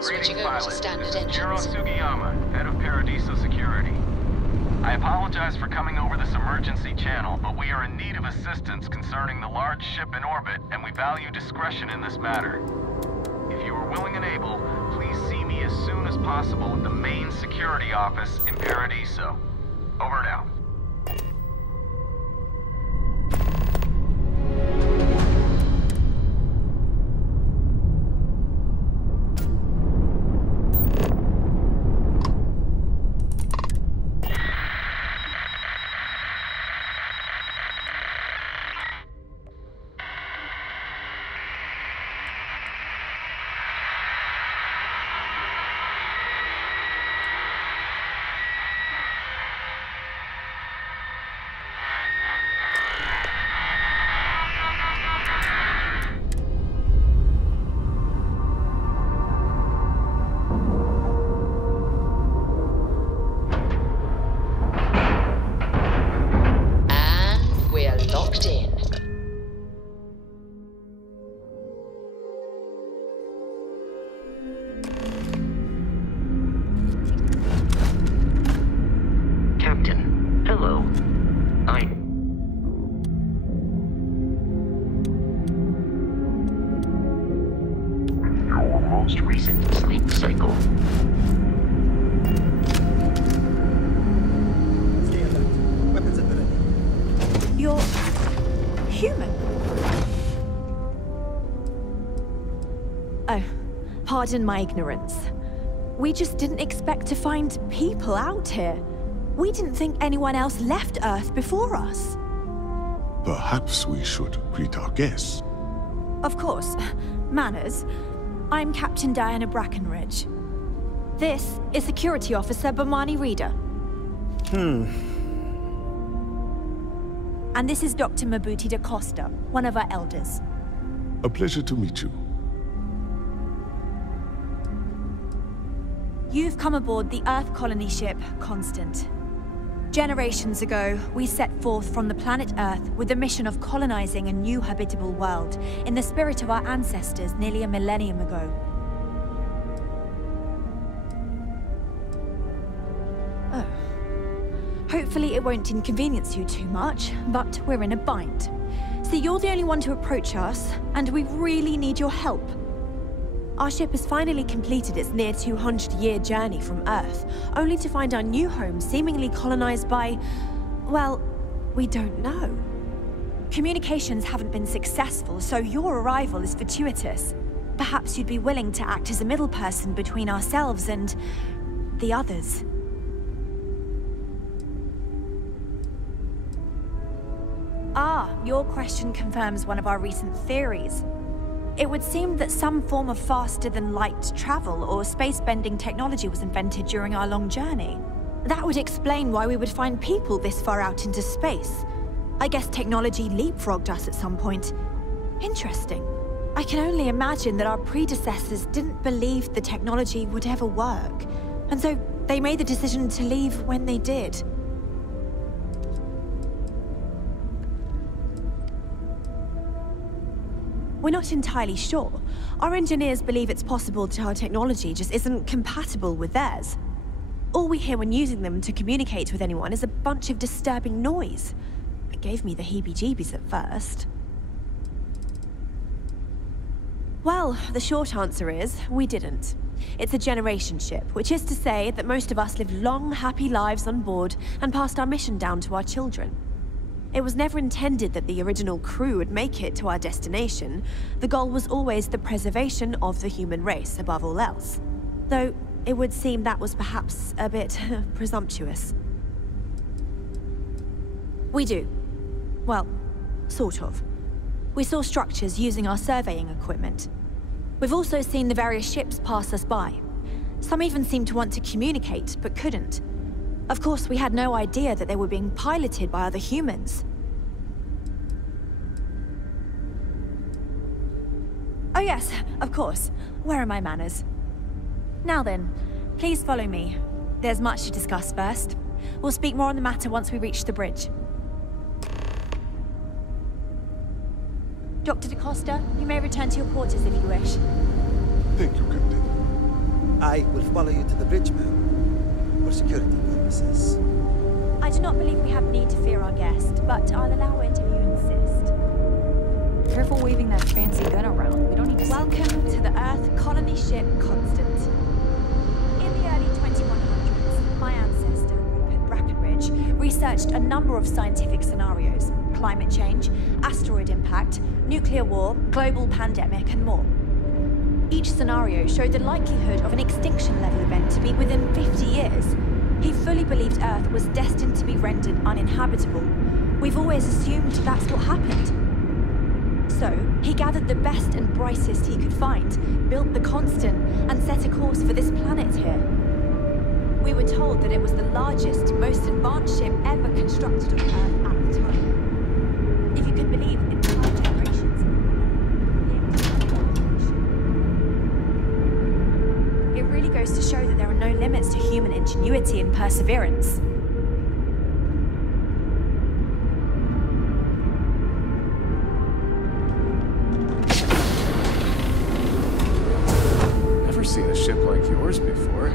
Switching over to standard engines. Jiro Sugiyama, head of Paradiso Security. I apologize for coming over this emergency channel, but we are in need of assistance concerning the large ship in orbit, and we value discretion in this matter. If you are willing and able, please see me as soon as possible at the main security office in Paradiso. Over and out. Recent sleep cycle. You're human. Oh, pardon my ignorance. We just didn't expect to find people out here. We didn't think anyone else left Earth before us. Perhaps we should greet our guests. Of course. Manners. I'm Captain Diana Brackenridge. This is Security Officer Bomani Reader. And this is Dr. Mabuti da Costa, one of our elders. A pleasure to meet you. You've come aboard the Earth colony ship Constant. Generations ago, we set forth from the planet Earth with the mission of colonizing a new habitable world in the spirit of our ancestors nearly a millennium ago. Oh. Hopefully it won't inconvenience you too much, but we're in a bind. See, you're the only one to approach us, and we really need your help. Our ship has finally completed its near 200-year journey from Earth, only to find our new home seemingly colonized by, well, we don't know. Communications haven't been successful, so your arrival is fortuitous. Perhaps you'd be willing to act as a middle person between ourselves and the others. Ah, your question confirms one of our recent theories. It would seem that some form of faster-than-light travel or space-bending technology was invented during our long journey. That would explain why we would find people this far out into space. I guess technology leapfrogged us at some point. Interesting. I can only imagine that our predecessors didn't believe the technology would ever work, and so they made the decision to leave when they did. We're not entirely sure. Our engineers believe it's possible that our technology just isn't compatible with theirs. All we hear when using them to communicate with anyone is a bunch of disturbing noise. It gave me the heebie-jeebies at first. Well, the short answer is, we didn't. It's a generation ship, which is to say that most of us lived long, happy lives on board and passed our mission down to our children. It was never intended that the original crew would make it to our destination. The goal was always the preservation of the human race above all else. Though, it would seem that was perhaps a bit presumptuous. We do. Well, sort of. We saw structures using our surveying equipment. We've also seen the various ships pass us by. Some even seemed to want to communicate, but couldn't. Of course, we had no idea that they were being piloted by other humans. Oh yes, of course. Where are my manners? Now then, please follow me. There's much to discuss first. We'll speak more on the matter once we reach the bridge. Dr. da Costa, you may return to your quarters if you wish. Thank you, Captain. I will follow you to the bridge, ma'am, for security purposes. I do not believe we have need to fear our guest, but I'll allow it if you insist. Careful waving that fancy gun around. We don't need to... Welcome to the Earth colony ship Constant. In the early 2100s, my ancestor, Rupert Brackenridge, researched a number of scientific scenarios: climate change, asteroid impact, nuclear war, global pandemic, and more. Each scenario showed the likelihood of an extinction-level event to be within 50 years. He fully believed Earth was destined to be rendered uninhabitable. We've always assumed that's what happened. So, he gathered the best and brightest he could find, built the Constant, and set a course for this planet here. We were told that it was the largest, most advanced ship ever constructed on Earth at the time. If you can believe in 5 generations. It really goes to show that there are no limits to human ingenuity and perseverance. Never seen a ship like yours before.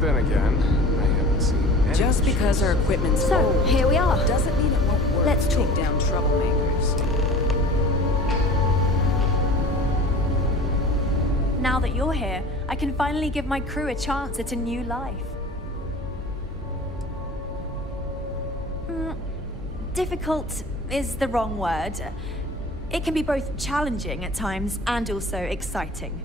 Then again, I haven't seen any Just because our equipment's So, old here we are. doesn't mean it won't work. Let's to talk. take down troublemakers. Now that you're here, I can finally give my crew a chance at a new life. Difficult is the wrong word. It can be both challenging at times and also exciting.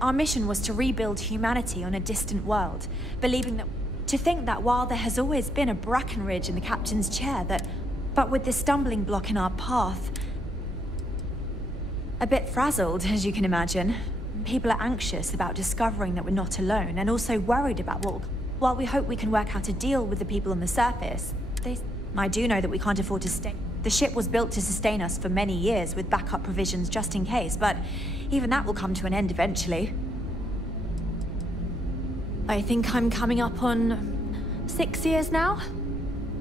Our mission was to rebuild humanity on a distant world, believing that... To think that while there has always been a Brackenridge in the captain's chair, but with this stumbling block in our path... A bit frazzled, as you can imagine. People are anxious about discovering that we're not alone, and also worried about what... While we hope we can work out a deal with the people on the surface, I do know that we can't afford to stay. The ship was built to sustain us for many years, with backup provisions just in case, but even that will come to an end eventually. I think I'm coming up on 6 years now.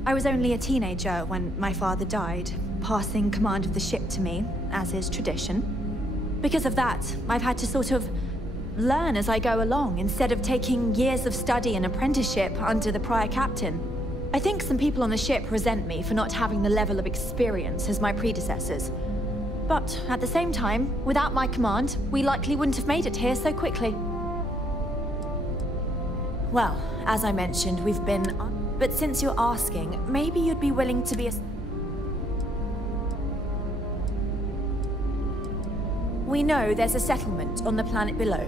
I was only a teenager when my father died, passing command of the ship to me, as is tradition. Because of that, I've had to sort of learn as I go along, instead of taking years of study and apprenticeship under the prior captain. I think some people on the ship resent me for not having the level of experience as my predecessors. But at the same time, without my command, we likely wouldn't have made it here so quickly. Well, as I mentioned, we've been... But since you're asking, maybe you'd be willing to be a... We know there's a settlement on the planet below.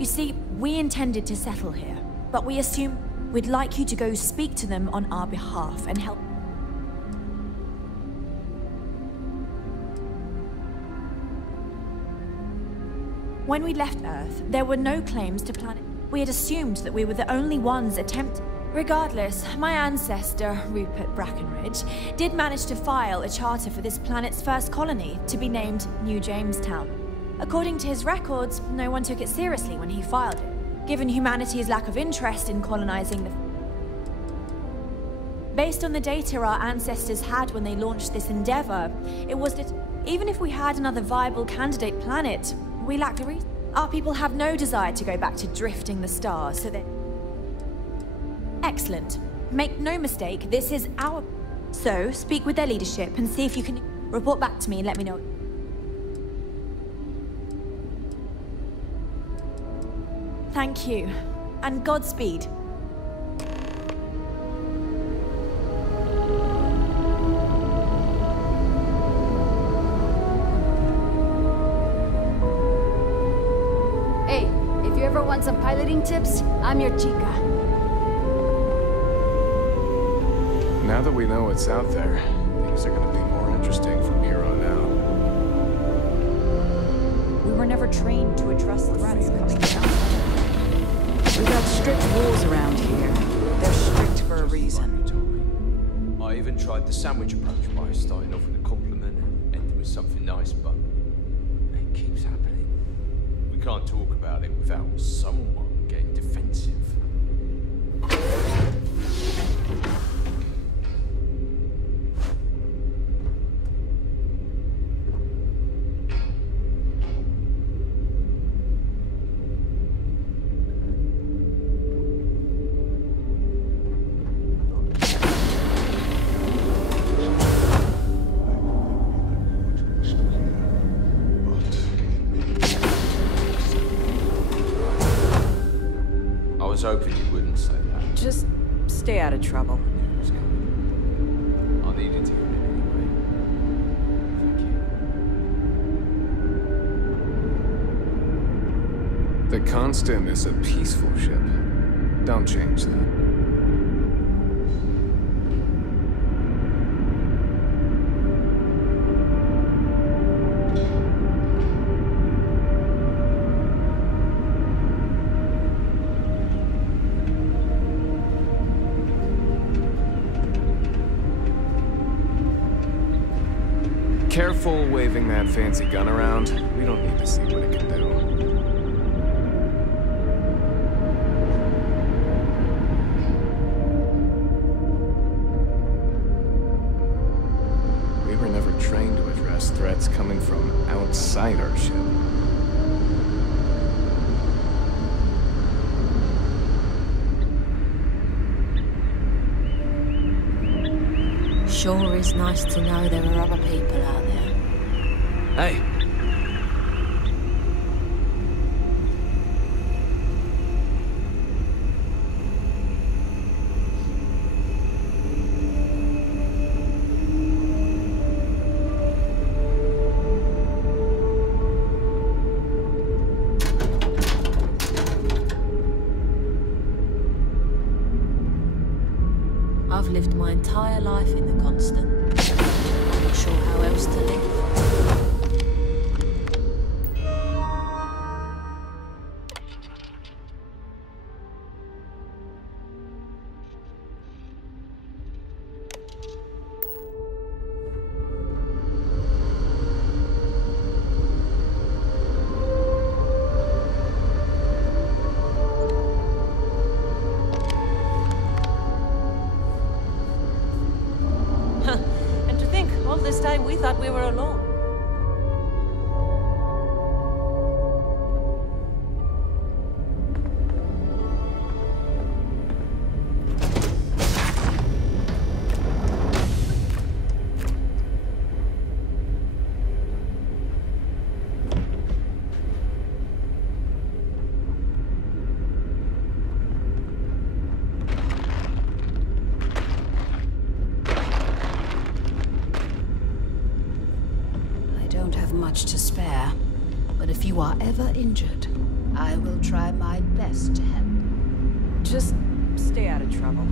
You see, we intended to settle here, but we assume we'd like you to go speak to them on our behalf and help. When we left Earth, there were no claims to planet. We had assumed that we were the only ones attempting. Regardless, my ancestor, Rupert Brackenridge, did manage to file a charter for this planet's first colony, to be named New Jamestown. According to his records, no one took it seriously when he filed it, given humanity's lack of interest in colonizing the... Based on the data our ancestors had when they launched this endeavor, it was that even if we had another viable candidate planet, we lacked the reason. Our people have no desire to go back to drifting the stars, so that... Excellent. Make no mistake, this is our... So, speak with their leadership and see if you can... Report back to me and let me know. Thank you, and Godspeed. Hey, if you ever want some piloting tips, I'm your chica. Now that we know what's out there, things are going to be more interesting from here on out. We were never trained to address threats coming down. We got strict rules around here. They're strict for a reason. I even tried the sandwich approach by starting off with a compliment and ending with something nice, but it keeps happening. We can't talk about it without someone getting defensive. was hoping you wouldn't say that. Just stay out of trouble. It was coming. I needed to hear it anyway. Thank you. The Constant is a peaceful ship. Don't change that. Careful waving that fancy gun around. We don't need to see what it can do. We were never trained to address threats coming from outside our ship. Sure is nice to know there are other people out there. Hey! I've lived my entire life in the Constant. I'm not sure how else to live. And to think, all this time we thought we were alone. Much to spare, but if you are ever injured, I will try my best to help. Just stay out of trouble.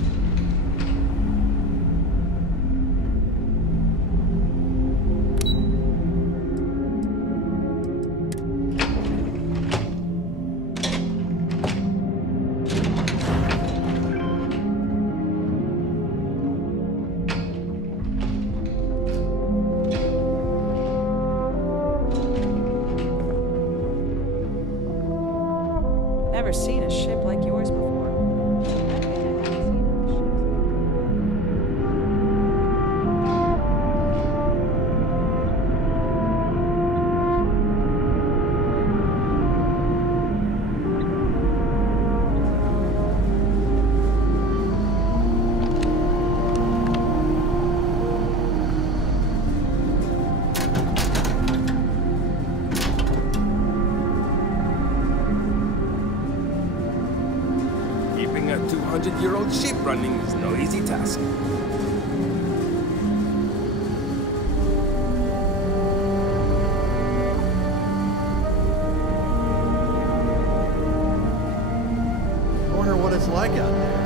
Never seen a ship like yours before. Keeping a 200-year-old ship running is no easy task. I wonder what it's like out there.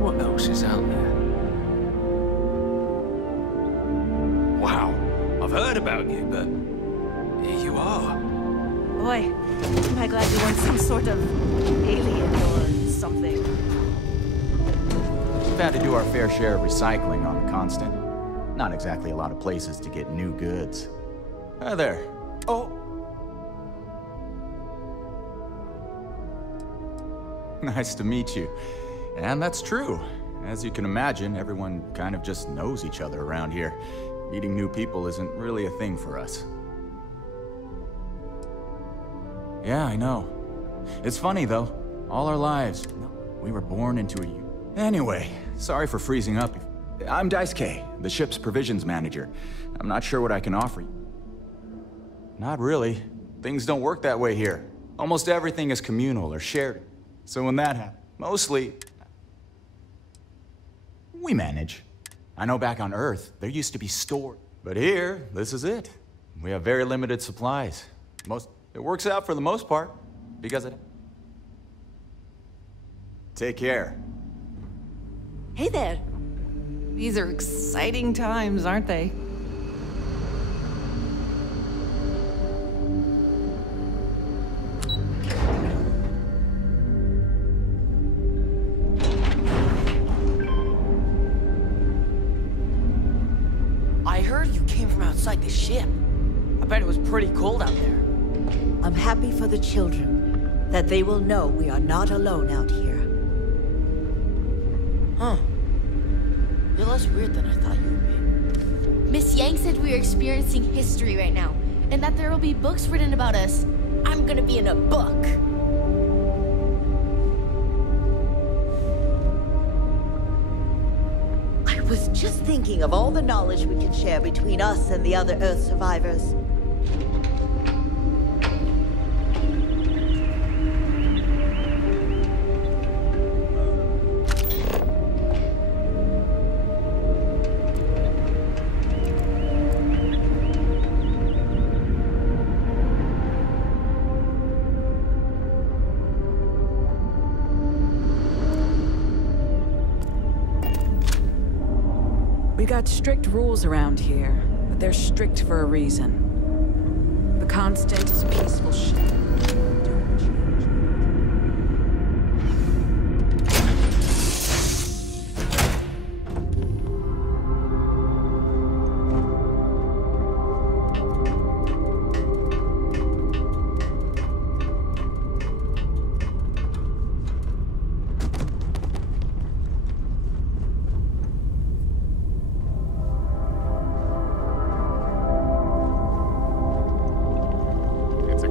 What else is out there? Wow, I've heard about you, but here you are. Boy, am I glad you weren't some sort of alien or something. We've had to do our fair share of recycling on the Constant. Not exactly a lot of places to get new goods. Hi there. Oh! Nice to meet you. And that's true. As you can imagine, everyone kind of just knows each other around here. Meeting new people isn't really a thing for us. Yeah, I know. It's funny, though. All our lives, we were born into a... Anyway, sorry for freezing up. I'm Dice K, the ship's provisions manager. I'm not sure what I can offer you. Not really. Things don't work that way here. Almost everything is communal or shared. So when that happens, mostly... we manage. I know back on Earth, there used to be stores. But here, this is it. We have very limited supplies. It works out for the most part, because it... Take care. Hey there. These are exciting times, aren't they? I heard you came from outside the ship. I bet it was pretty cold out there. I'm happy for the children, that they will know we are not alone out here. Huh. You're less weird than I thought you would be. Miss Yang said we are experiencing history right now, and that there will be books written about us. I'm gonna be in a book. I was just thinking of all the knowledge we can share between us and the other Earth survivors. We got strict rules around here, but they're strict for a reason. The Constant is a peaceful ship.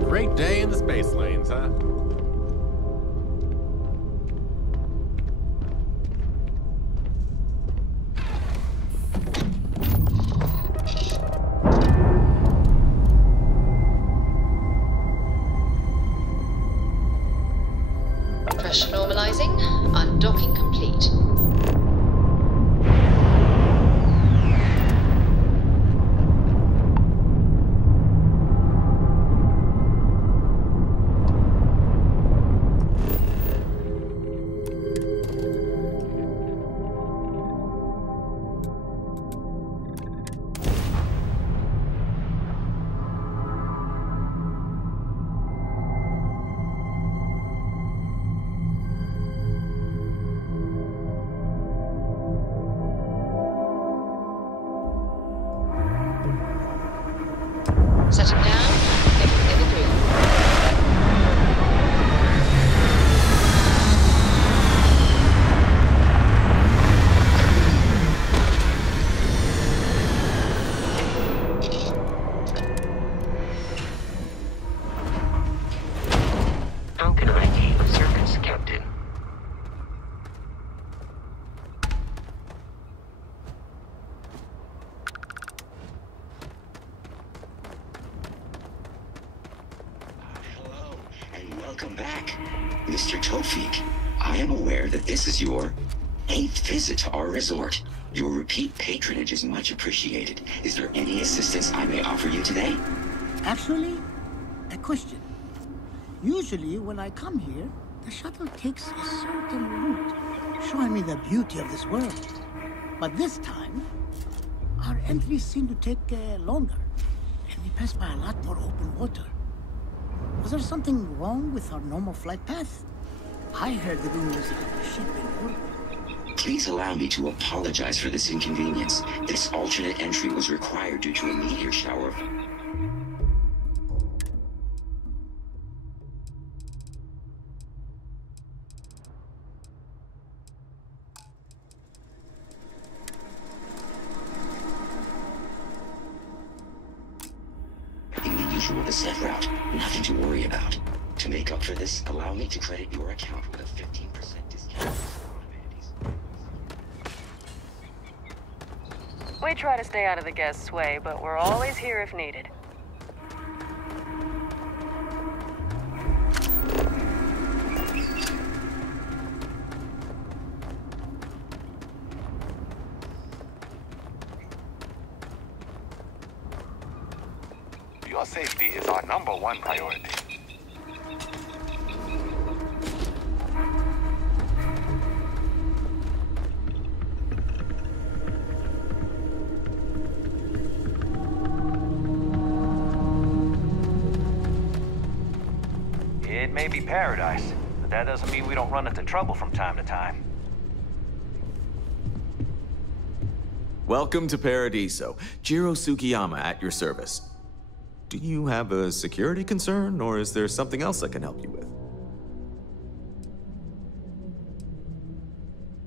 Great day in the space lanes, huh? Pressure normalizing. Undocking complete. Set him down. Everything agreed. How can I be of service, Captain? Welcome back, Mr. Tofik. I am aware that this is your 8th visit to our resort. Your repeat patronage is much appreciated. Is there any assistance I may offer you today? Actually, a question. Usually when I come here, the shuttle takes a certain route, showing me the beauty of this world. But this time, our entries seem to take longer, and we pass by a lot more open water. Was there something wrong with our normal flight path? I heard the rumors of the ship in orbit. Please allow me to apologize for this inconvenience. This alternate entry was required due to a meteor shower. The usual descent route, nothing to worry about. To make up for this, allow me to credit your account with a 15% discount. We try to stay out of the guest's way, but we're always here if needed. Your safety is our #1 priority. It may be paradise, but that doesn't mean we don't run into trouble from time to time. Welcome to Paradiso. Jiro Sukiyama at your service. Do you have a security concern, or is there something else I can help you with?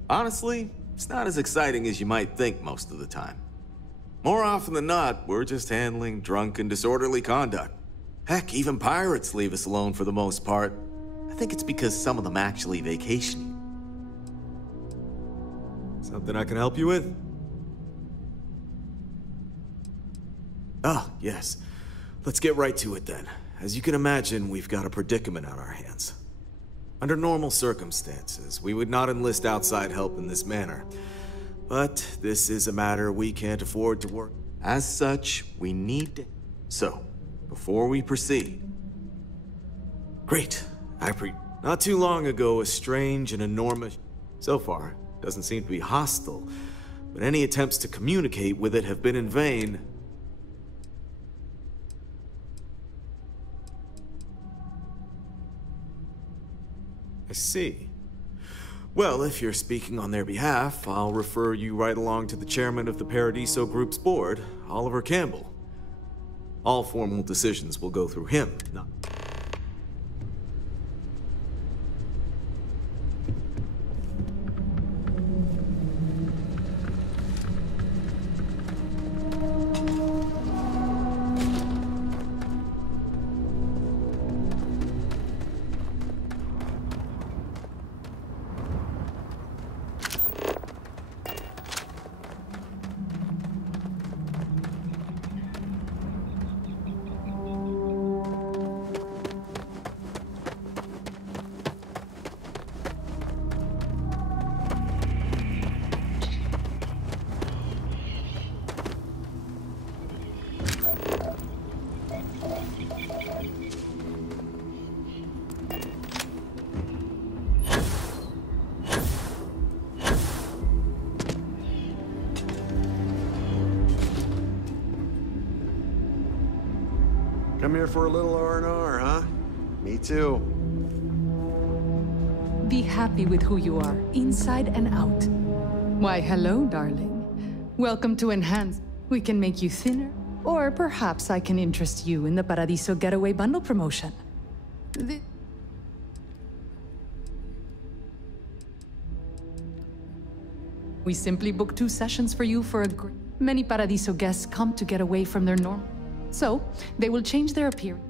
Honestly, it's not as exciting as you might think most of the time. More often than not, we're just handling drunk and disorderly conduct. Heck, even pirates leave us alone for the most part. I think it's because some of them actually vacation here. Something I can help you with? Ah, yes. Let's get right to it then. As you can imagine, we've got a predicament on our hands. Under normal circumstances, we would not enlist outside help in this manner. But this is a matter we can't afford to work. As such, we need to... So, before we proceed... Great. Not too long ago, a strange and enormous... So far, doesn't seem to be hostile, but any attempts to communicate with it have been in vain. I see. Well, if you're speaking on their behalf, I'll refer you right along to the chairman of the Paradiso Group's board, Oliver Campbell. All formal decisions will go through him, not... Come here for a little R&R, huh? Me too. Be happy with who you are, inside and out. Why, hello, darling. Welcome to Enhance. We can make you thinner, or perhaps I can interest you in the Paradiso Getaway Bundle promotion. We simply book 2 sessions for you for a great... Many Paradiso guests come to get away from their norm. So, they will change their appearance.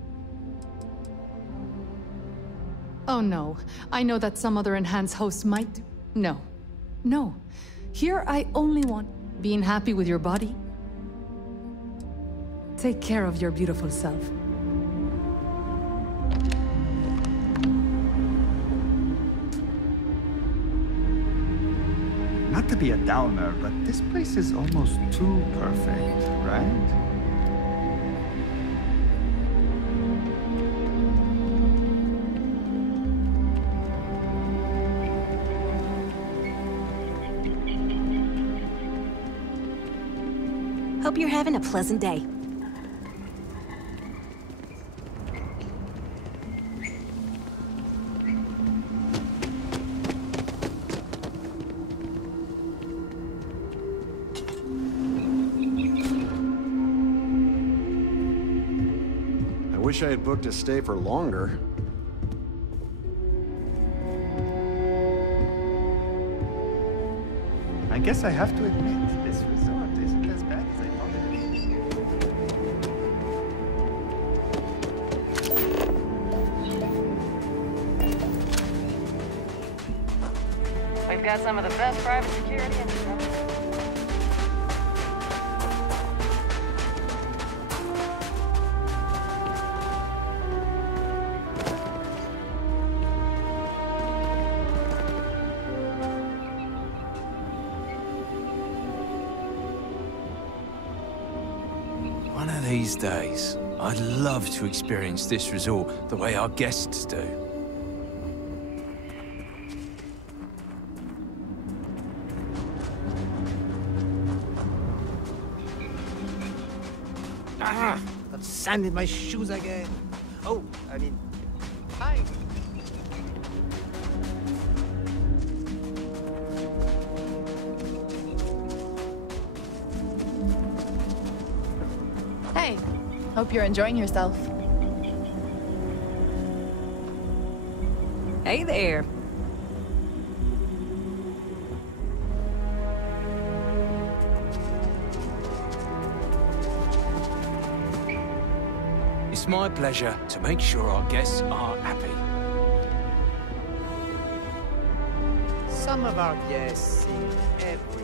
Oh no, I know that some other Enhanced hosts might do. No. No. Here I only want being happy with your body. Take care of your beautiful self. Not to be a downer, but this place is almost too perfect, right? Hope you're having a pleasant day. I wish I had booked a stay for longer. I guess I have to admit, this resort isn't as bad as I thought it would be. We've got some of the best private security in the country. One of these days, I'd love to experience this resort the way our guests do. Ah! Got sand in my shoes again. Oh, I mean... Hi! Hey, hope you're enjoying yourself. Hey there. It's my pleasure to make sure our guests are happy. Some of our guests see everything.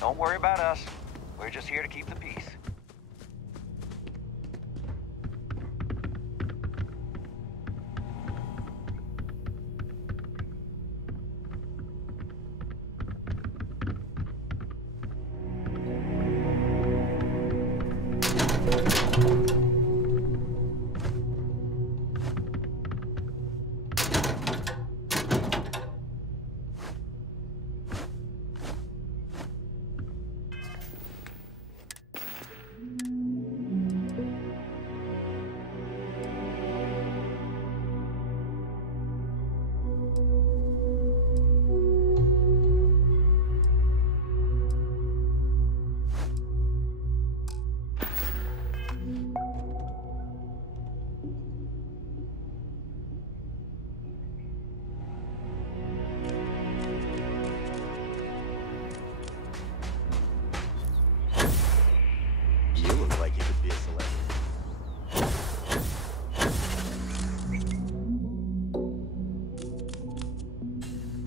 Don't worry about us. We're just here to keep the peace. You look like you could be a celebrity.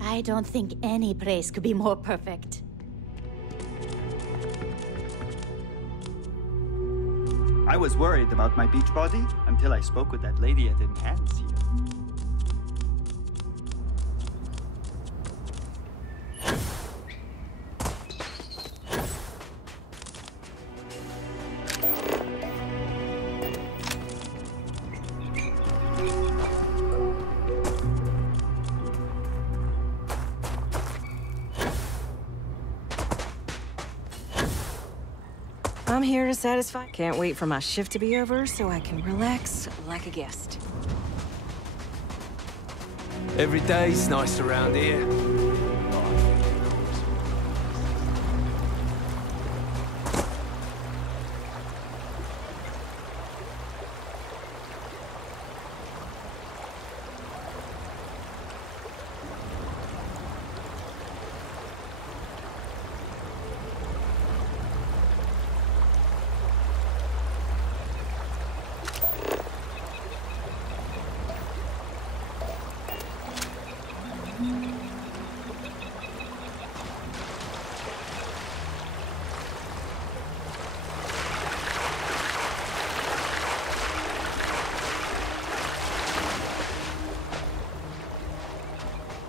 I don't think any place could be more perfect. I was worried about my beach body until I spoke with that lady at Enhance here. I'm here to satisfy. Can't wait for my shift to be over so I can relax like a guest. Every day's nice around here.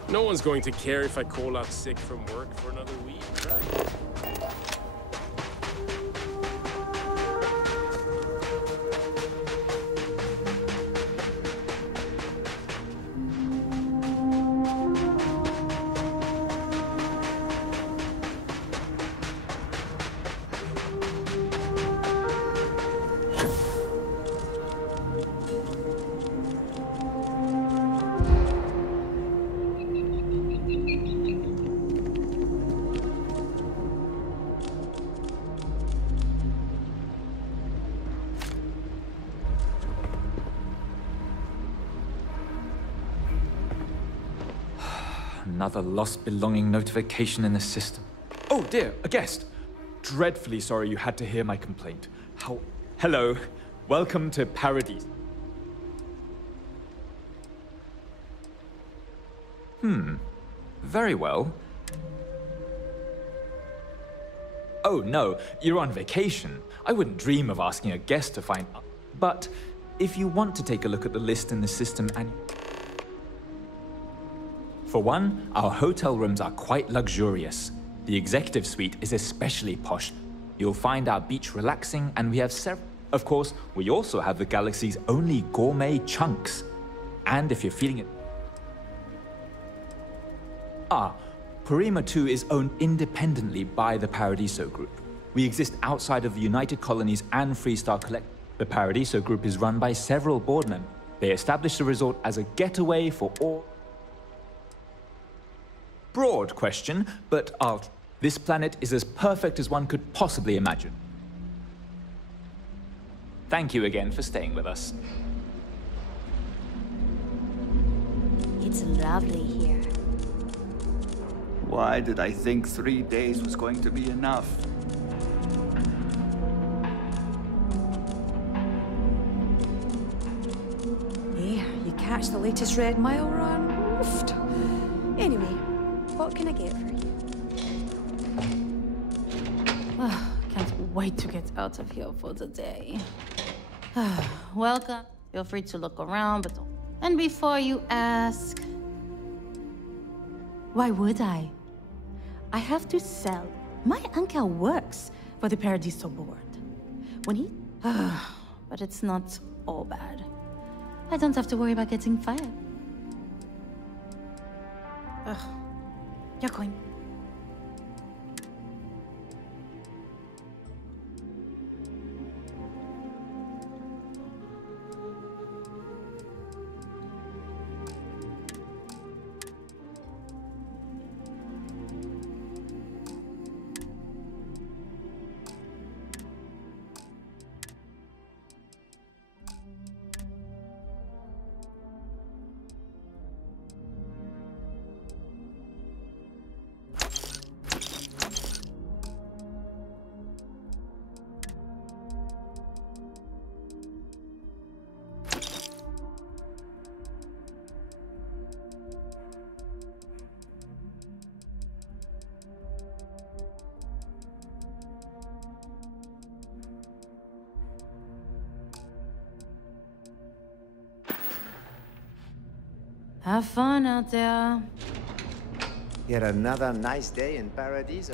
No one's going to care if I call out sick from work for another week, right? Another lost belonging notification in the system. Oh dear, a guest. Dreadfully sorry you had to hear my complaint. Hello. Welcome to Paradise. Very well. Oh no, you're on vacation. I wouldn't dream of asking a guest to find... But if you want to take a look at the list in the system and... For one, our hotel rooms are quite luxurious. The executive suite is especially posh. You'll find our beach relaxing, and we have several... Of course, we also have the galaxy's only gourmet chunks. And if you're feeling it... Parima 2 is owned independently by the Paradiso Group. We exist outside of the United Colonies and Freestar Collect. The Paradiso Group is run by several board members. They established the resort as a getaway for all... Broad question, but this planet is as perfect as one could possibly imagine. Thank you again for staying with us. It's lovely here. Why did I think 3 days was going to be enough? Hey, you catch the latest Red Mile run? Oofed. Anyway, what can I get for you? Can't wait to get out of here for the day. Welcome. Feel free to look around, but don't... And before you ask... Why would I? I have to sell. My uncle works for the Paradiso board. When he... but it's not all bad. I don't have to worry about getting fired. You're going. Have fun out there. Yet another nice day in Paradiso.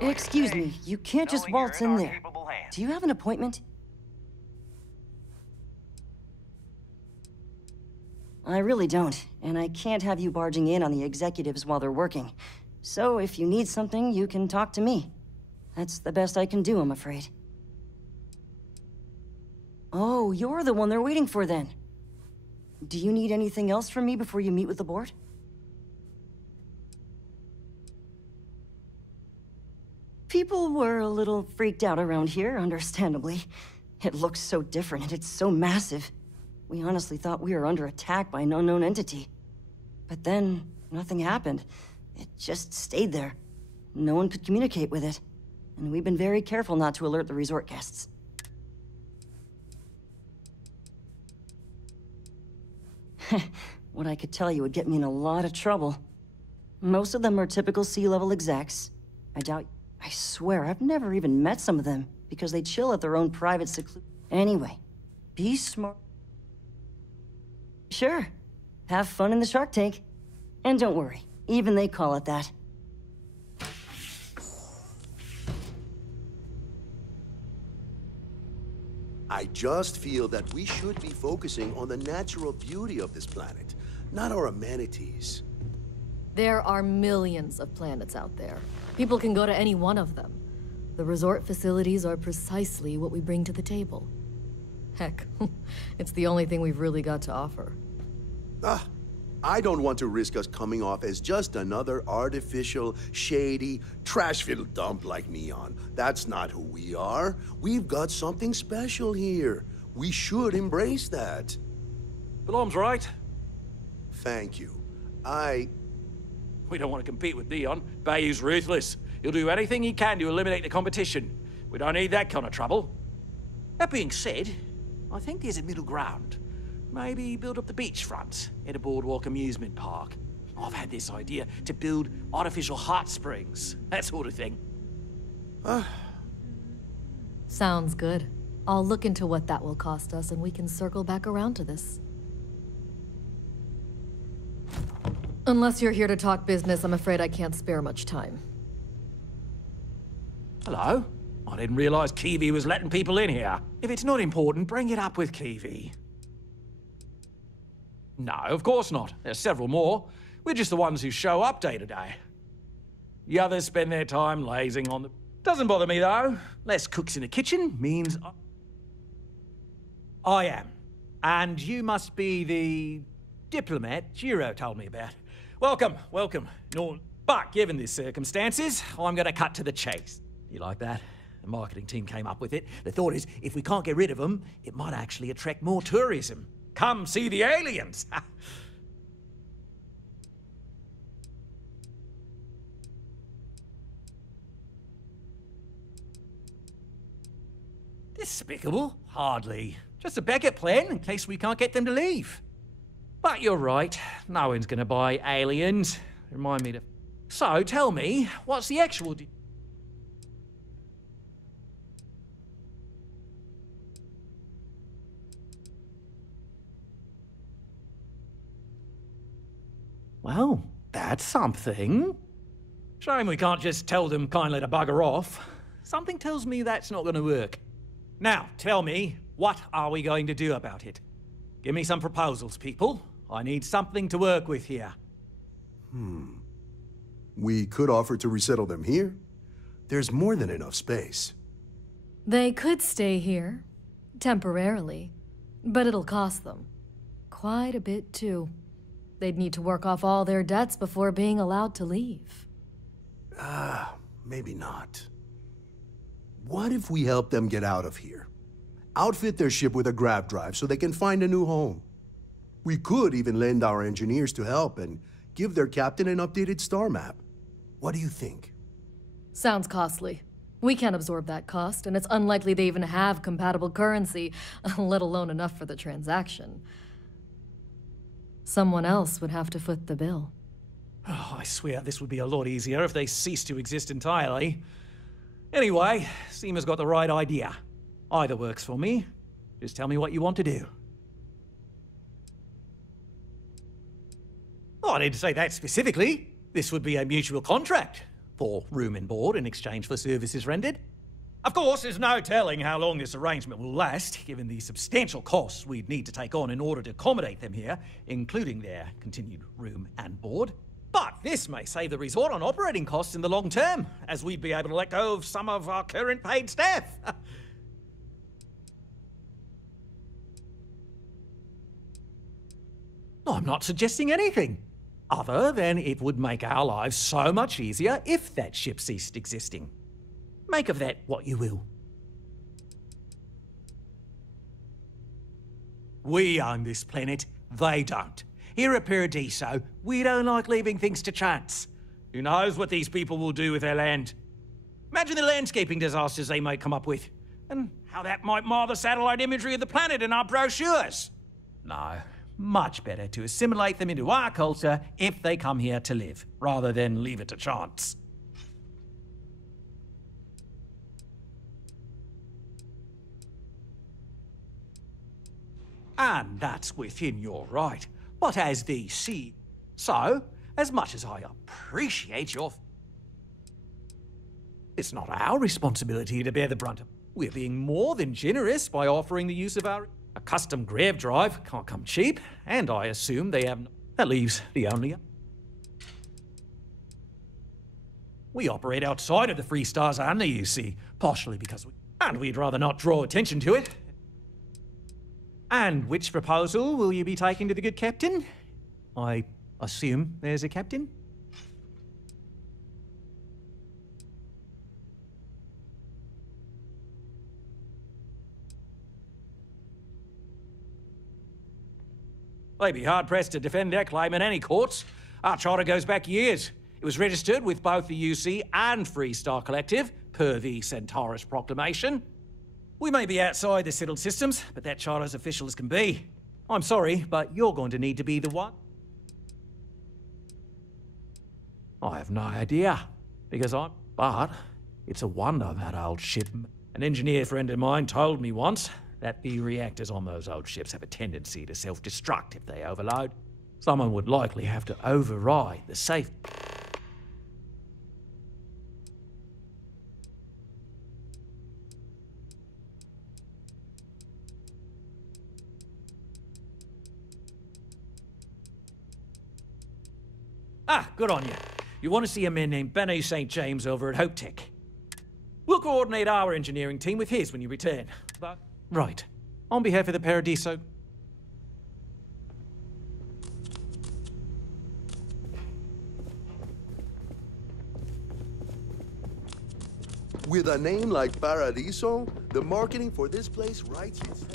Excuse me, you can't just waltz in there. Do you have an appointment? I really don't, and I can't have you barging in on the executives while they're working. So if you need something, you can talk to me. That's the best I can do, I'm afraid. Oh, you're the one they're waiting for then. Do you need anything else from me before you meet with the board? People were a little freaked out around here, understandably. It looks so different and it's so massive. We honestly thought we were under attack by an unknown entity. But then, nothing happened. It just stayed there. No one could communicate with it. And we've been very careful not to alert the resort guests. What I could tell you would get me in a lot of trouble. Most of them are typical sea-level execs. I swear, I've never even met some of them, because they chill at their own private seclusion. Anyway, be smart. Sure. Have fun in the shark tank. And don't worry, even they call it that. I just feel that we should be focusing on the natural beauty of this planet, not our amenities. There are millions of planets out there. People can go to any one of them. The resort facilities are precisely what we bring to the table. Heck, it's the only thing we've really got to offer. I don't want to risk us coming off as just another artificial, shady, trash-filled dump like Neon. That's not who we are. We've got something special here. We should embrace that. Blom's right. Thank you. We don't want to compete with Neon. Bayou's ruthless. He'll do anything he can to eliminate the competition. We don't need that kind of trouble. That being said, I think there's a middle ground. Maybe build up the beachfront at a boardwalk amusement park. I've had this idea to build artificial hot springs, that sort of thing. Sounds good. I'll look into what that will cost us, and we can circle back around to this. Unless you're here to talk business, I'm afraid I can't spare much time. Hello? I didn't realize Kiwi was letting people in here. If it's not important, bring it up with Kiwi. No, of course not. There's several more. We're just the ones who show up day to day. The others spend their time lazing on the... Doesn't bother me, though. Less cooks in the kitchen means... I am. And you must be the... diplomat Jiro told me about. Welcome, welcome. No, but given the circumstances, I'm going to cut to the chase. You like that? The marketing team came up with it. The thought is, if we can't get rid of them, it might actually attract more tourism. Come see the aliens! Despicable? Hardly. Just a backup plan in case we can't get them to leave. But you're right, no one's gonna buy aliens. Remind me to... So, tell me, what's the actual... Well, that's something. Shame we can't just tell them kindly to bugger off. Something tells me that's not gonna work. Now, tell me, what are we going to do about it? Give me some proposals, people. I need something to work with here. We could offer to resettle them here. There's more than enough space. They could stay here, temporarily, but it'll cost them. Quite a bit, too. They'd need to work off all their debts before being allowed to leave. Maybe not. What if we help them get out of here? Outfit their ship with a grav drive so they can find a new home. We could even lend our engineers to help and give their captain an updated star map. What do you think? Sounds costly. We can't absorb that cost, and it's unlikely they even have compatible currency, let alone enough for the transaction. Someone else would have to foot the bill. Oh, I swear this would be a lot easier if they ceased to exist entirely. Anyway, Seema's got the right idea. Either works for me. Just tell me what you want to do. Oh, I didn't say that specifically. This would be a mutual contract for room and board in exchange for services rendered. Of course, there's no telling how long this arrangement will last, given the substantial costs we'd need to take on in order to accommodate them here, including their continued room and board. But this may save the resort on operating costs in the long term, as we'd be able to let go of some of our current paid staff. I'm not suggesting anything, other than it would make our lives so much easier if that ship ceased existing. Make of that what you will. We own this planet, they don't. Here at Paradiso, we don't like leaving things to chance. Who knows what these people will do with their land? Imagine the landscaping disasters they might come up with, and how that might mar the satellite imagery of the planet in our brochures. No, much better to assimilate them into our culture if they come here to live, rather than leave it to chance. And that's within your right. But as the sea... So, as much as I appreciate your... It's not our responsibility to bear the brunt of... We're being more than generous by offering the use of our... A custom grav drive can't come cheap, and I assume they have... That leaves the only... We operate outside of the Free Stars only, you see, partially because we... And we'd rather not draw attention to it. And which proposal will you be taking to the good captain? I assume there's a captain? They'd be hard-pressed to defend their claim in any courts. Our charter goes back years. It was registered with both the UC and Freestar Collective, per the Centaurus Proclamation. We may be outside the settled systems, but that charter's official as can be. I'm sorry, but you're going to need to be the one. I have no idea, but it's a wonder, that old ship. An engineer friend of mine told me once that the reactors on those old ships have a tendency to self-destruct if they overload. Someone would likely have to override the safe. Ah, good on you. You want to see a man named Benny St. James over at Hope Tech. We'll coordinate our engineering team with his when you return. But, right. On behalf of the Paradiso... With a name like Paradiso, the marketing for this place writes itself.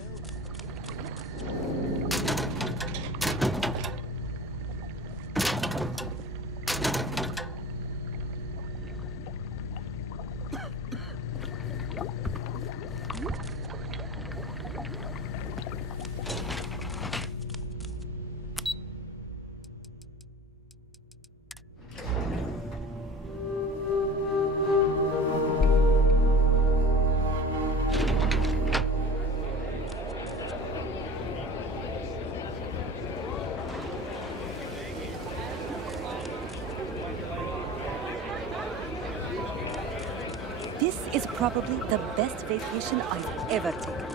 This is probably the best vacation I've ever taken.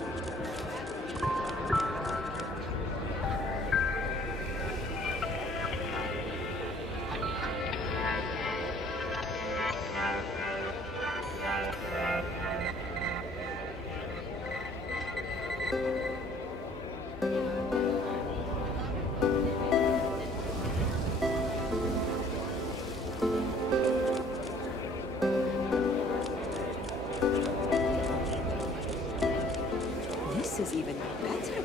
This is even better.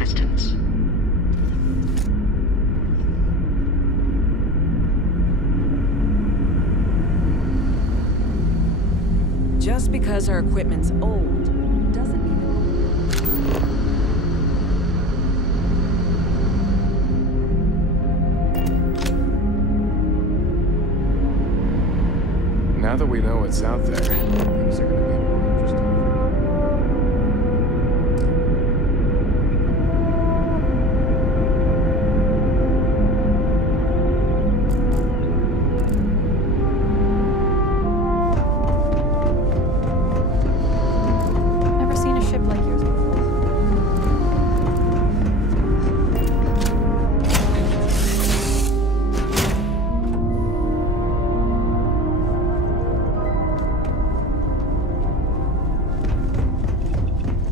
assistance. Just because our equipment's old doesn't mean Now that we know what's out there, things are gonna be more interesting. Never seen a ship like yours before.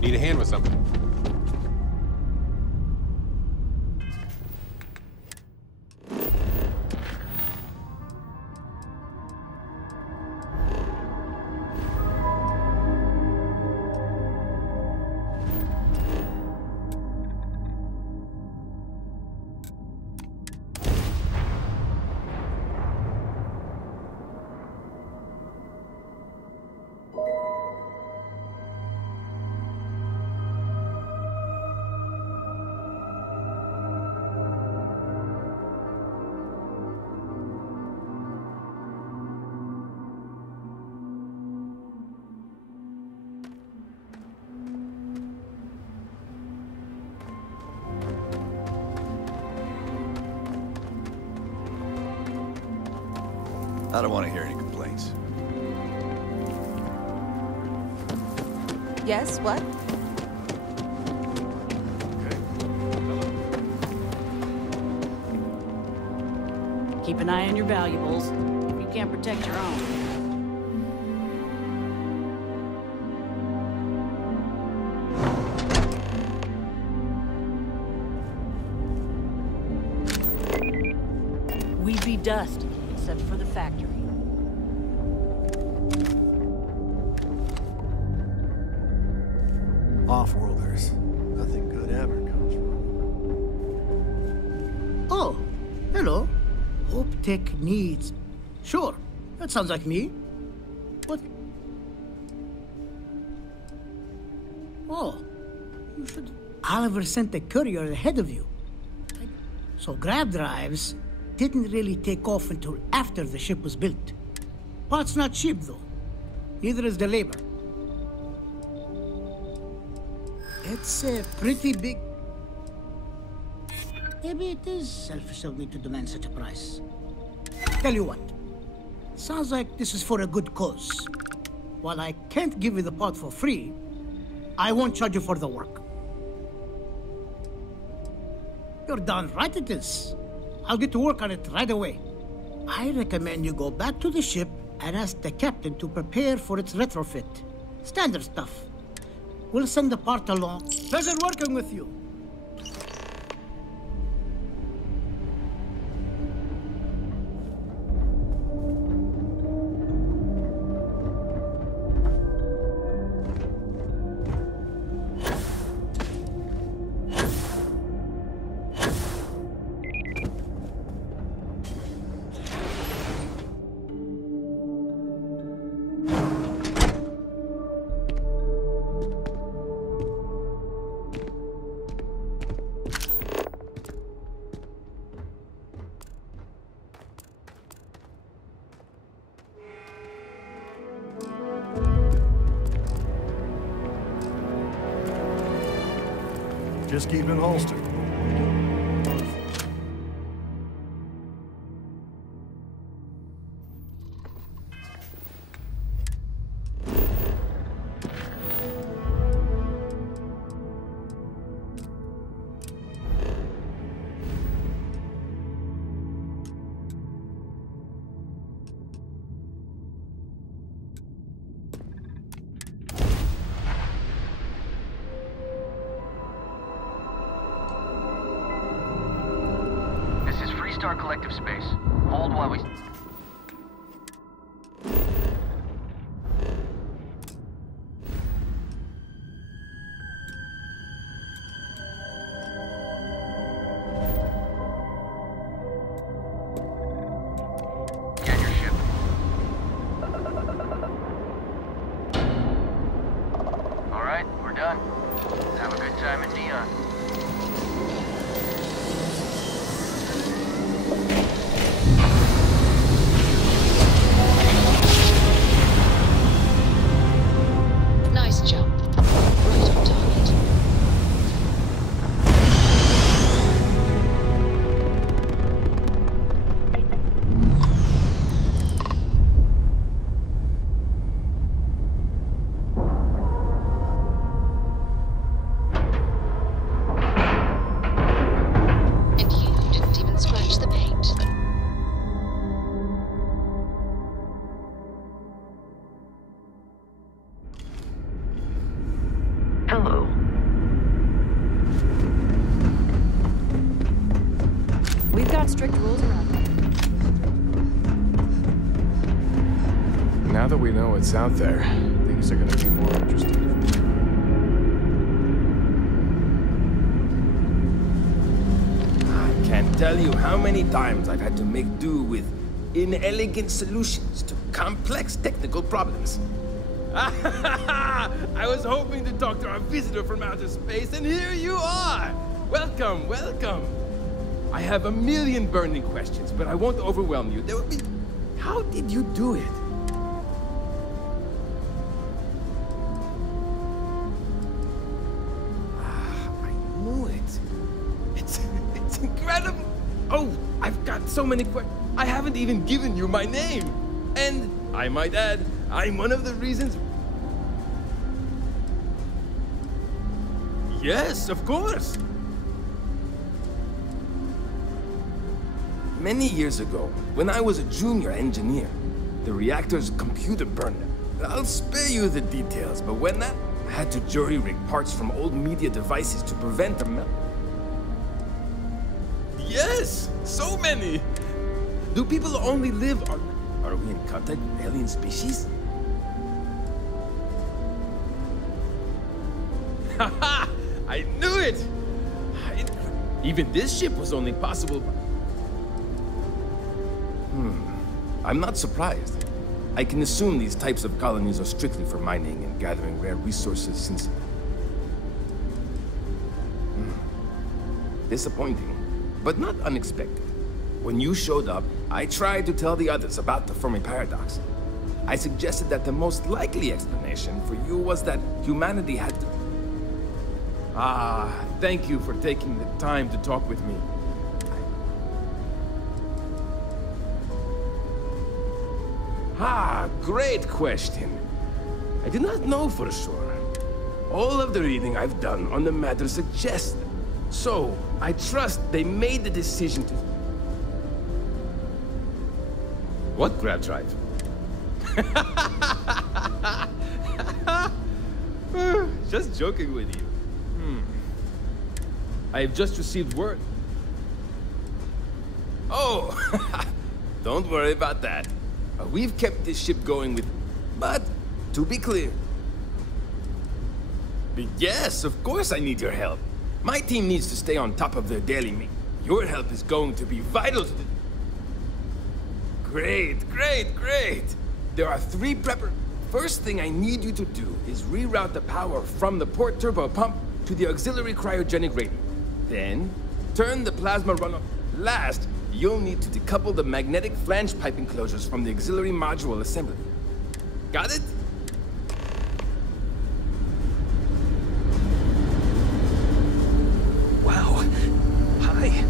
Need a hand with something? I don't want to hear any complaints. Yes, what? Keep an eye on your valuables if you can't protect your own. We'd be dust, except for the factory. Off-worlders. Nothing good ever comes from. Oh, hello. Hope Tech needs. Sure, that sounds like me. What? Oh, you should. Oliver sent a courier ahead of you. So grab drives didn't really take off until after the ship was built. Parts not cheap, though. Neither is the labor. It's a pretty big... Maybe it is selfish of me to demand such a price. Tell you what. Sounds like this is for a good cause. While I can't give you the part for free, I won't charge you for the work. You're darn right it is. I'll get to work on it right away. I recommend you go back to the ship and ask the captain to prepare for its retrofit. Standard stuff. We'll send the part along. Pleasure working with you. Just keep it holstered. Our collective space. Hold while we... time in Neon. Nice jump. Right on target. And you didn't even scratch the paint. Hello. We've got strict rules around here. Now that we know what's out there, things are gonna be more interesting. I can't tell you how many times I've had to make do with inelegant solutions to complex technical problems. I was hoping to talk to our visitor from outer space, and here you are! Welcome, welcome! I have a million burning questions, but I won't overwhelm you. There will be... How did you do it? I knew it. It's incredible! Oh, I've got so many questions. I haven't even given you my name. And, I might add, I'm one of the reasons... Yes, of course! Many years ago, when I was a junior engineer, the reactor's computer burned. I'll spare you the details, but when that... I had to jury-rig parts from old media devices to prevent the melt. Yes! So many! Do people only live on... Are we in contact with alien species? Haha! I knew it! Even this ship was only possible by... I'm not surprised. I can assume these types of colonies are strictly for mining and gathering rare resources since... Disappointing, but not unexpected. When you showed up, I tried to tell the others about the Fermi paradox. I suggested that the most likely explanation for you was that humanity had to... Thank you for taking the time to talk with me. Great question. I do not know for sure. All of the reading I've done on the matter suggests that. So, I trust they made the decision to... What grab drive? Just joking with you. I have just received word. Oh, don't worry about that. We've kept this ship going with... But, to be clear... Yes, of course I need your help. My team needs to stay on top of their daily meet. Your help is going to be vital to the... Great. There are 3 First thing I need you to do is reroute the power from the port turbo pump to the auxiliary cryogenic radiator. Then, turn the plasma runoff. Last, you'll need to decouple the magnetic flange pipe enclosures from the auxiliary module assembly. Got it? Wow. Hi.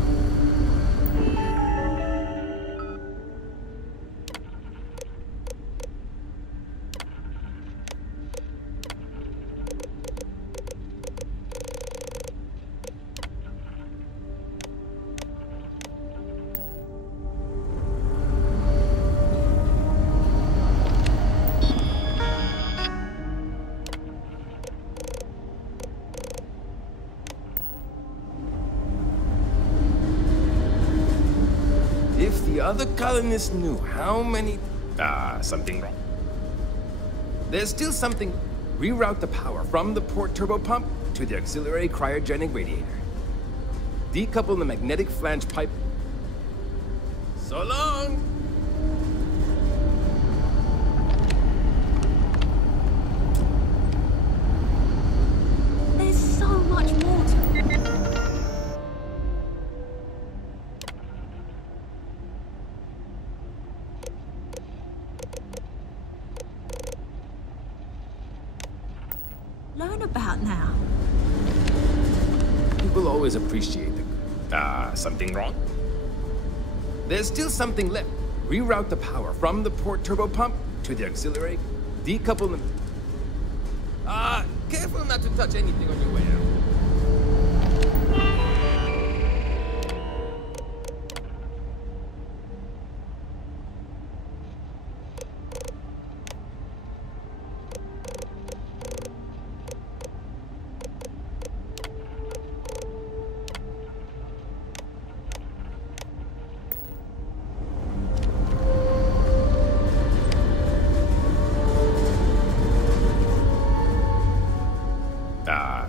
If the other colonists knew how many... something wrong. There's still something... Reroute the power from the port turbo pump to the auxiliary cryogenic radiator. Decouple the magnetic flange pipe. So long! There's so much more always appreciate the... something wrong? There's still something left. Reroute the power from the port turbo pump to the auxiliary. Decouple them. Careful not to touch anything on your way out.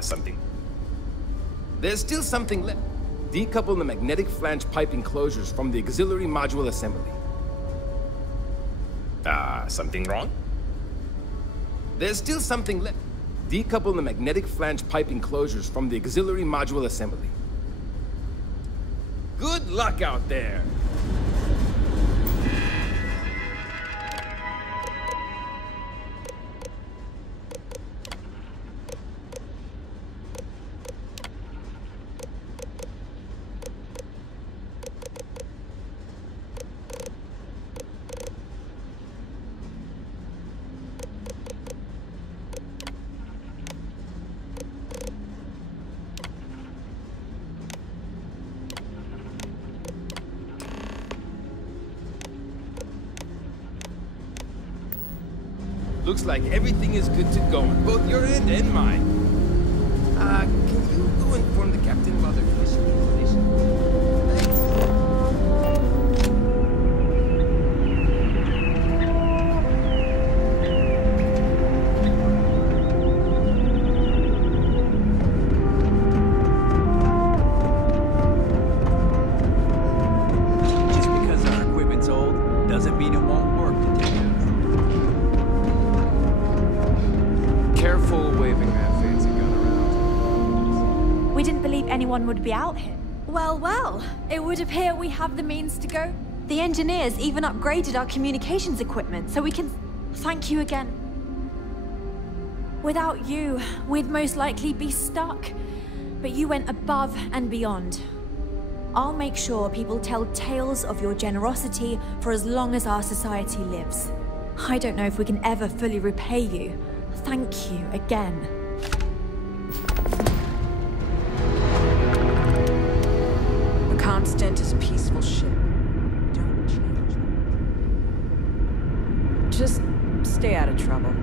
Something. There's still something left. Decouple the magnetic flange pipe enclosures from the auxiliary module assembly. Something wrong? There's still something left. Decouple the magnetic flange pipe enclosures from the auxiliary module assembly. Good luck out there! Looks like everything is good to go on both your end and mine. Can you go inform the captain while they're finishing the installation? Just because our equipment's old doesn't mean it won't work, Detective. Careful waving that fancy gun around. We didn't believe anyone would be out here. Well, well, it would appear we have the means to go. The engineers even upgraded our communications equipment, so we can thank you again. Without you, we'd most likely be stuck. But you went above and beyond. I'll make sure people tell tales of your generosity for as long as our society lives. I don't know if we can ever fully repay you. Thank you again. The Constant is a peaceful ship. Don't change. Just stay out of trouble.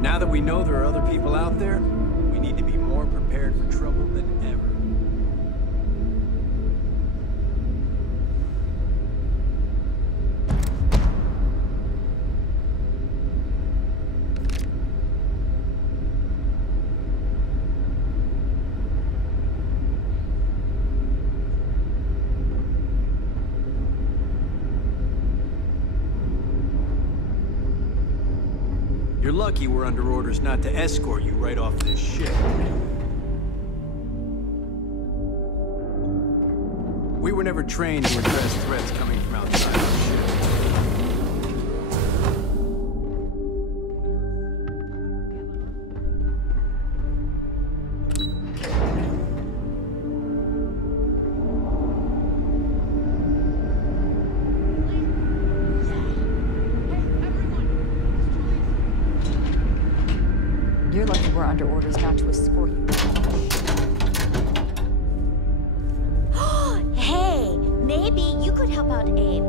Now that we know there are other people out there, we need to be more prepared for trouble than ever. You're lucky we're under orders not to escort you right off this ship. We were never trained to address threats coming from outside our ship. You're lucky we're under orders not to escort you. Hey, maybe you could help out Abe.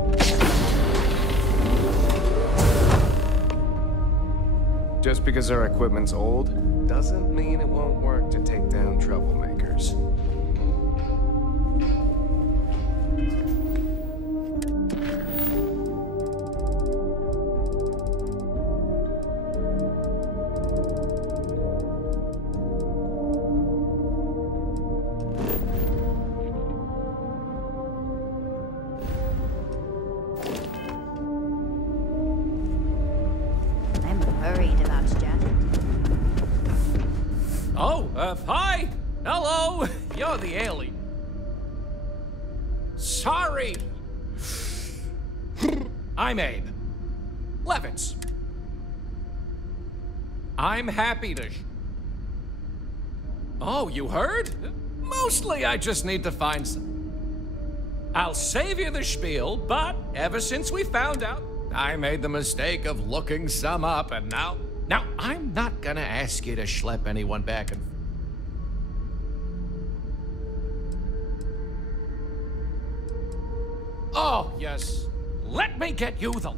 Just because our equipment's old, doesn't mean it won't work to take down troublemakers. Hi! Hello! You're the alien. Sorry! I'm Abe. Levitz. I'm happy to... Oh, you heard? Mostly I just need to find some... I'll save you the spiel, but ever since we found out, I made the mistake of looking some up, and now... Now, I'm not gonna ask you to schlep anyone back and... Oh, yes. Let me get you the...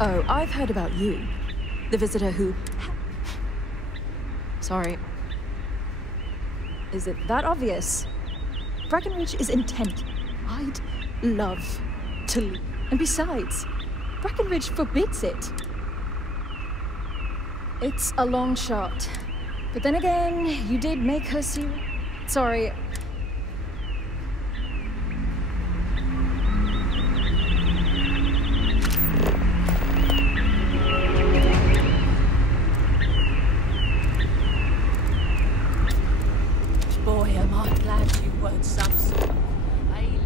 Oh, I've heard about you. The visitor who... Sorry. Is it that obvious? Breckenridge is intent. I'd love to leave. And besides, Breckenridge forbids it. It's a long shot. But then again, you did make her see... Sorry. Boy, am I glad you weren't some sort of alien.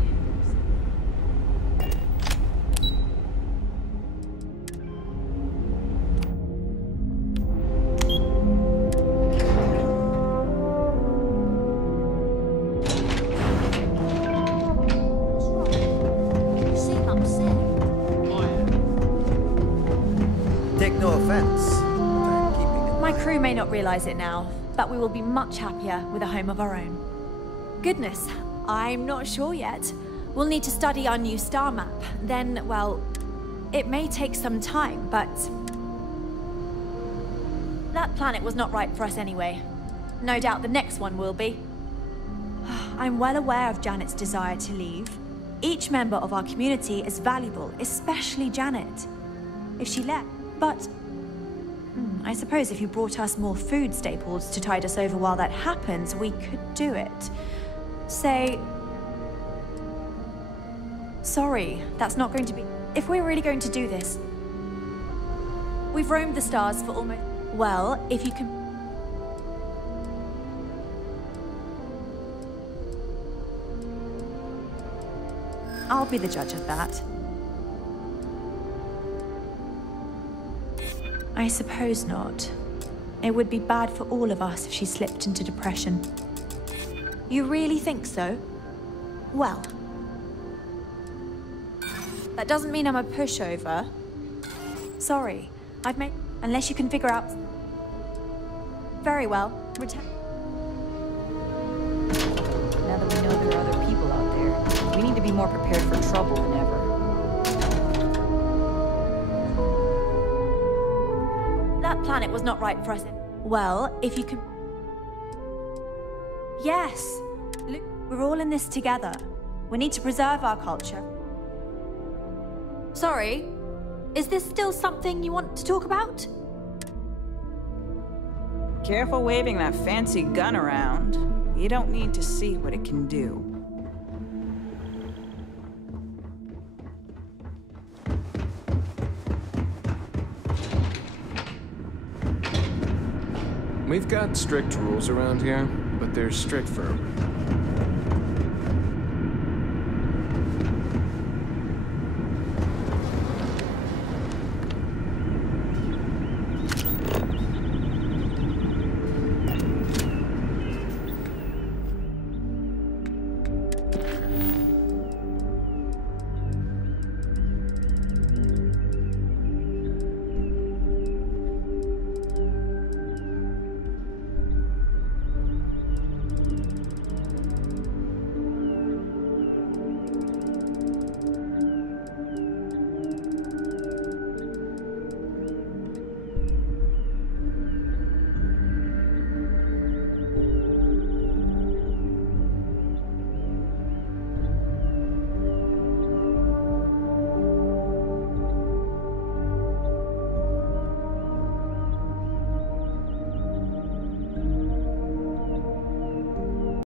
You seem upset. Take no offense. My crew may not realize it now, but we will be much happier with a home of our own. Goodness, I'm not sure yet. We'll need to study our new star map. Then, well, it may take some time, but... that planet was not right for us anyway. No doubt the next one will be. I'm well aware of Janet's desire to leave. Each member of our community is valuable, especially Janet. If she left, but... I suppose if you brought us more food staples to tide us over while that happens, we could do it. Say... Sorry, that's not going to be... If we're really going to do this... We've roamed the stars for almost... Well, if you can... I'll be the judge of that. I suppose not. It would be bad for all of us if she slipped into depression. You really think so? Well... that doesn't mean I'm a pushover. Sorry, I've made... Unless you can figure out... Very well, return... Now that we know there are other people out there, we need to be more prepared for trouble than ever. That planet was not right for us. Well, if you can... Yes. Look, we're all in this together. We need to preserve our culture. Sorry, is this still something you want to talk about? Careful waving that fancy gun around. You don't need to see what it can do. We've got strict rules around here, but they're strict for a